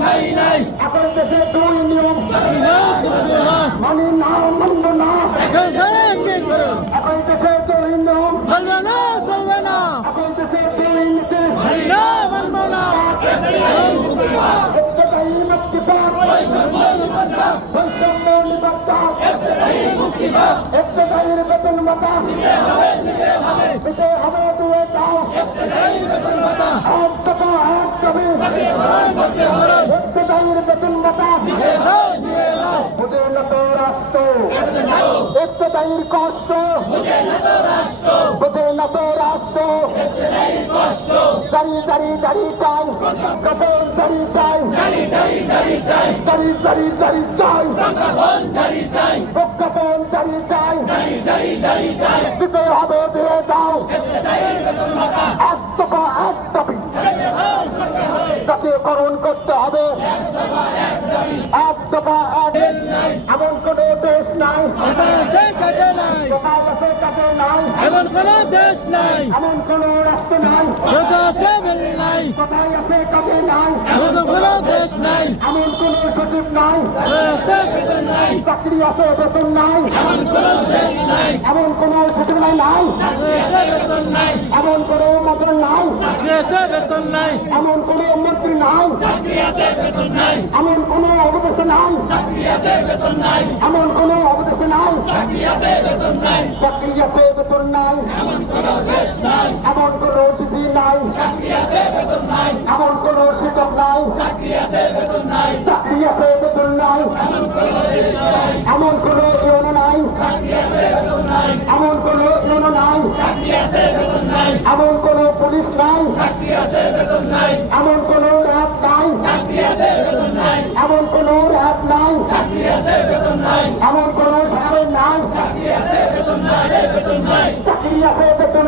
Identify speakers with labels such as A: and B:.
A: ঠাই নাই
B: এখন দেশে দুই নিয়ম মানি না মানব না।
A: এখন কি করো?
B: এখন দেশে দুই নিয়ম
A: চলবে না চলবে না।
B: এখন দেশে দুই নীতি
A: না মানবো না।
B: এতটাই মুক্তিবাদ বৈষম্য নিবাচার এতটাই বেতন ভাতা। দিতে হবে দুয়ে দাও এক টাকা এক দাবি এতটাই বেতন ভাতা বুঝে না তো রাষ্ট্র। এতটাই কষ্ট বুঝে না তো রাষ্ট্র। জারি জারি জারি চাই কপল জারি চাই জারি জারি জারি চাই প্রজ্ঞাপন জারি চাই দিতে হবে দিয়ে দাও এক দফা এক দাবি জাতীয়করণ করতে হবে এক দফা এক এমন কোন দেশ নাই
A: কাজে এমন কোন দেশ নাই
B: এমন কোন রাষ্ট্র নাই
A: নাই
B: কোথায় আছে কাছে নাই
A: যত কোন দেশ নাই
B: এমন কোন সচিব নাই চাকরি আছে বেতন নাই এমন কোন সচিবালয় নাই
A: বেতন নাই
B: এমন কোন মন্ত্রণ নাই
A: আছে বেতন নাই
B: এমন কোন মন্ত্রী নাই এমন কোন অবদেষ্টা নাই এমন কোন অবদেষ্টা নাই চাকরি আছে বেতন নাই এমন কোন অতিথি নাই এমন কোন শিক্ষক নাই চাকরি আছে বেতন নাই এমন কোন ইউনো নাই এমন কোন ইউনো নাই এমন কোন পুলিশ নাই এমন কোন র্যাব নাই এমন কোন নাই চাকরি আছে বেতন